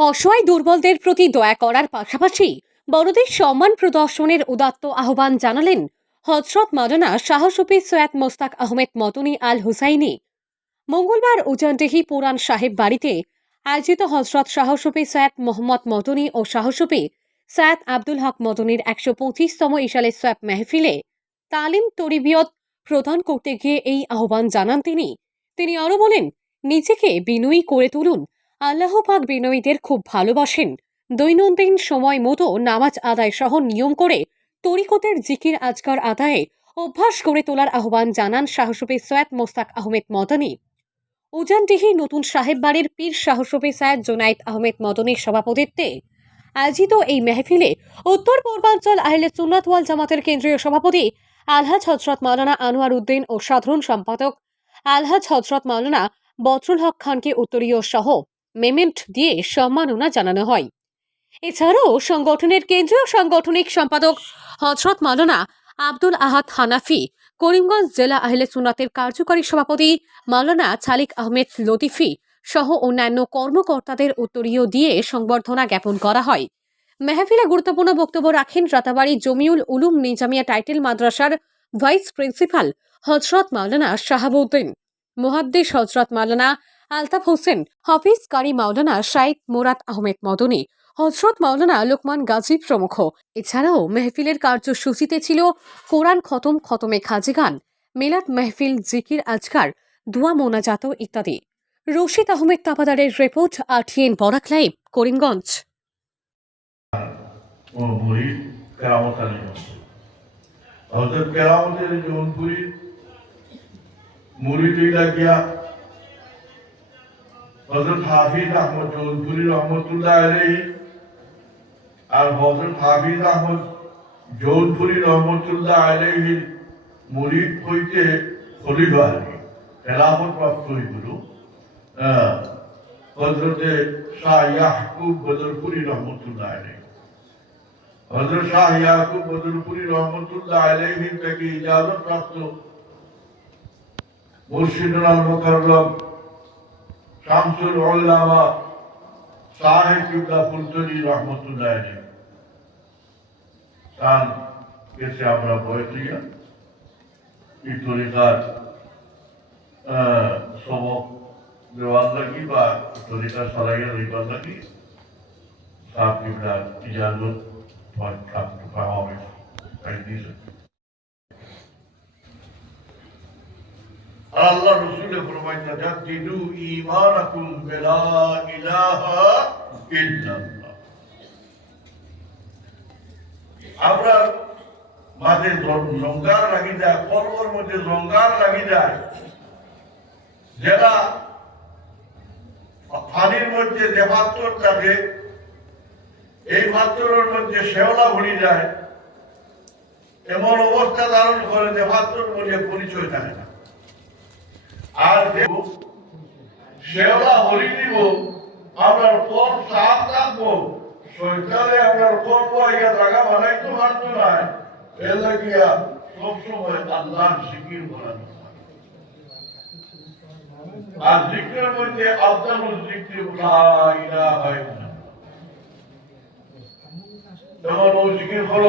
অসহায় দুর্বলদের প্রতি দয়া করার পাশাপাশি বড়দের সম্মান প্রদর্শনের উদাত্ত আহ্বান জানালেন হজরত মাওলানা শাহসুফি সৈয়দ মোস্তাক আহমেদ মতনি আল হুসাইনি। মঙ্গলবার উজানডিহি পুরান সাহেব বাড়িতে আয়োজিত হজরত শাহসুফি সৈয়দ মোহাম্মদ মতনি ও শাহসুফি সৈয়দ আব্দুল হক মদনীর একশো পঁচিশতম ইশালে সোয়াব মেহফিলে তালিম তরিবিয়ত প্রদান করতে গিয়ে এই আহ্বান জানান তিনি। তিনি আরও বলেন, নিজেকে বিনয়ী করে তুলুন আল্লাহ পাক বিনয়ীদের খুব ভালোবাসেন। দৈনন্দিন সময় মতো নামাজ আদায় সহ নিয়ম করে তরিকতের জিকির আজকার আদায়ে অভ্যাস করে তোলার আহ্বান জানান সাহসুফি সৈয়দ মোস্তাক আহমেদ মদনী। উজানডিহি নতুন সাহেব বাড়ির পীর সাহসুফি সৈয়দ জোনাইদ আহমেদ মদনীর সভাপতিত্বে আয়োজিত এই মেহফিলে উত্তর পূর্বাঞ্চল আহলে সুন্নাত ওয়াল জামাতের কেন্দ্রীয় সভাপতি আলহাজ হজরত মাওলানা আনোয়ার উদ্দিন ও সাধারণ সম্পাদক আলহাজ হজরত মাওলানা বদরুল হক খানকে উত্তরীয় সহ মেমেন্ট দিয়ে সম্মাননা জানানো হয়। এছাড়াও সংগঠনের কেন্দ্রীয় সাংগঠনিক সম্পাদক হজরত মাওলানা আব্দুল আহাদ হানাফি, করিমগঞ্জ জেলা আহলে সুনাতের কার্যকরী সভাপতি মাওলানা ছালিক আহমেদ লতিফি সহ অন্যান্য কর্মকর্তাদের উত্তরীয় দিয়ে সংবর্ধনা জ্ঞাপন করা হয়। মেহফিলে গুরুত্বপূর্ণ বক্তব্য রাখেন রাতাবাড়ি জমিউল উলুম নিজামিয়া টাইটেল মাদ্রাসার ভাইস প্রিন্সিপাল হজরত মাওলানা শাহাবুদ্দিন, মুহাদ্দিস হজরত মাওলানা আলতাফ হোসেন, হাফিজ কারি মাওলানা শাইদ মুরাদ আহমেদ মদনী, হজরত মাওলানা লোকমান গাজী প্রমুখ। এছাড়াও মেহফিলের কার্যসূচিতে ছিল কোরআন খতম, খতমে খাজি গান, মিলাদ মেহফিল, জিকির আজকার দুয়া মোনাজাত ইত্যাদি। Rashid Ahmed তাপাদারের report, RTN Barak live, Karimganj. হজরত কেরামতের লাগিয়া হজরত হাফিজ আহমদ জৌনপুরী রহমতুল্লাহ আলাই আর হজরত হাফিজ আহমদ জৌনপুরী রহমতুল্লাহ আলাইহির মুরিদ হইতে খলিফা আলী, খেলাফত প্রাপ্ত হইগুলো। হজরতে শাহ ইয়াহকুব বদরপুরী রহমতুল্লাহ আলাই হজরত শাহ ইয়াকুব বদরপুরি রহমতুল্লাহ আলাইহির থেকে ইজাজত প্রাপ্ত মুর্শিদুল আল মুকাররম শামসুল সাহেব কিবলা ফুলতলি রহমতুল্লাহ তার কাছে আমরা বয়সিয়া এই তরিকার সবক দেওয়ার লাগি বা তরিকা সরাইয়া লাগি সাহেব কিবলা ইজাজত but come to this. আল্লাহ রসুলে ফরমাইতা জাদ্দিদু ঈমানাকুম বিলা ইলাহা ইল্লাল্লাহ। আমরা মাঝে জঙ্গার লাগি যায় কর্মর মধ্যে জঙ্গার লাগি যায়। যারা পানির মধ্যে দেবাত্তর থাকে, এই ভাত্তরের মধ্যে শেওলা ভরি যায়। এমন অবস্থা ধারণ করে যে ভাত্তর বলে পরিচয় থাকে না। আর দেব শেওলা হরি দিব, আপনার কর সাপ থাকব শৈতালে আপনার কর্ম ইয়া জায়গা বানাইতে পারতো না। এর লাগিয়া সবসময় আল্লাহ জিকির করানো আর জিকিরের মধ্যে আফজালুল জিকির যেমন ও জিকির করো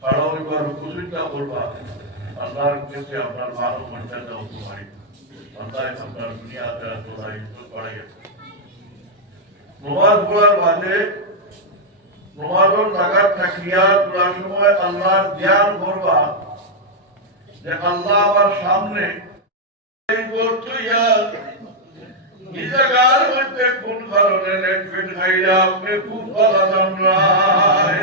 সিদ্ধা করবা আল্লাহর কাছে আপনার ভালো মর্যাদা উপহারি আল্লাহ আপনার দুনিয়া তারা তোলা ইজ্জত বাড়াইয়া নমাজ পড়ার বাদে নমাজের লাগাত থাকিয়া তোলার সময় আল্লাহর জ্ঞান করবা যে আল্লাহ আমার সামনে এই মধ্যে কোন কারণে নেট ফিট খাইলা আপনি খুব ভালো জানরায়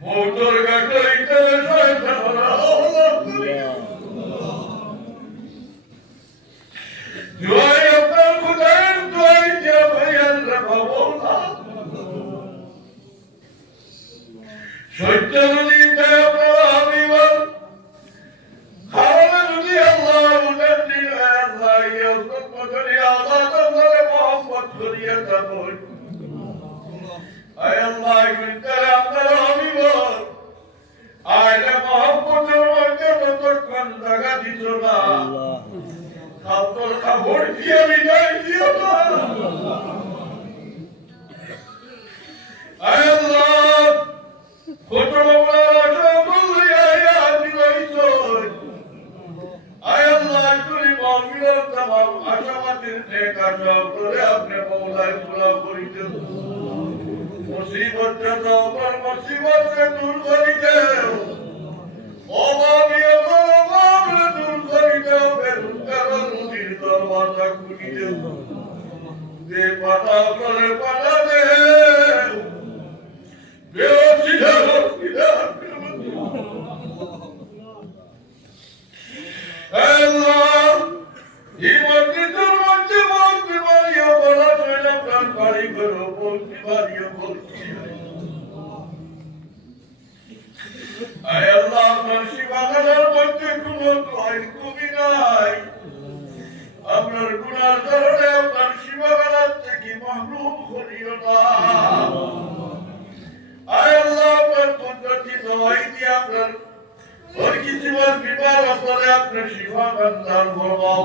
মোটর গাড়ি তেলে আল্লাহ দুয়াই আপনার খুদায়ের দুয়াই যে ভাইয়ার রাখব না সত্য যদি আপনারা হাবিবার খাওয়া যদি আল্লাহ উঠান দিন আল্লাহ ইয়াসুক মতনি আজাদ আপনারে মোহাম্মদ করিয়া যাবই আয় আল্লাহ মুসিবত যত আপনার মুসিবত দূর করিতে অভাবী আমার অভাব দূর করিতে দে পাতা করে আপনার গুণার কারণে আপনার শিবাগানার থেকে মাহরুম করিও আল্লাহ, আপনার কুদরতি দোয়াই দিয়ে আপনার ওর কিছুমান বিবার আপনারে আপনার সীমা করবাও